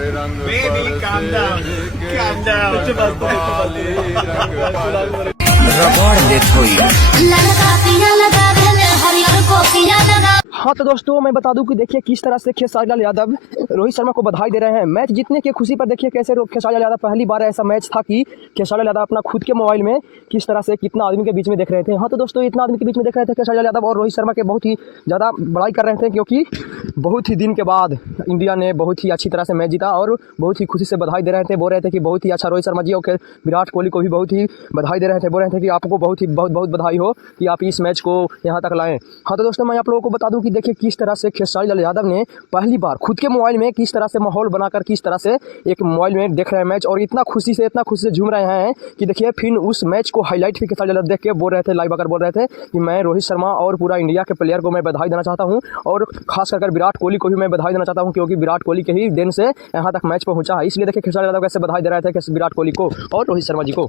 Baby, calm down. Calm down. रगड़ देत होई। हाँ तो दोस्तों मैं बता दूं कि देखिए किस तरह से खेसारी लाल यादव रोहित शर्मा को बधाई दे रहे हैं मैच जीतने की खुशी पर। देखिए कैसे खेसारी लाल यादव पहली बार ऐसा मैच था कि खेसारी लाल यादव अपना खुद के मोबाइल में किस तरह से कितना आदमी के बीच में देख रहे थे। हाँ तो दोस्तों इतना आदमी के बीच में देख रहे थे खेसारी लाल यादव और रोहित शर्मा के बहुत ही ज़्यादा बड़ाई कर रहे थे, क्योंकि बहुत ही दिन के बाद इंडिया ने बहुत ही अच्छी तरह से मैच जीता और बहुत ही खुशी से बधाई दे रहे थे। बोल रहे थे कि बहुत ही अच्छा रोहित शर्मा जी और विराट कोहली को भी बहुत ही बधाई दे रहे थे। बोल रहे थे कि आपको बहुत बहुत बधाई हो कि आप इस मैच को यहाँ तक लाएँ। हाँ तो दोस्तों मैं आप लोगों को बता दूँ कि देखिए किस तरह से खेसारी लाल यादव ने पहली बार खुद के मोबाइल में किस तरह से माहौल बनाकर किस तरह से एक मोबाइल में देख रहे हैं मैच और इतना खुशी से झूम रहे हैं कि देखिए फिर उस मैच को हाईलाइट भी खेसारी लाल यादव देख के बोल रहे थे, लाइव आकर बोल रहे थे कि मैं रोहित शर्मा और पूरा इंडिया के प्लेयर को मैं बधाई देना चाहता हूं और खास कर विराट कोहली को भी मैं बधाई देना चाहता हूं, क्योंकि विराट कोहली के ही देन से यहाँ तक मैच पहुंचा है। इसलिए देखिए खेसारी लाल यादव कैसे बधाई दे रहे थे विराट कोहली को और रोहित शर्मा जी को।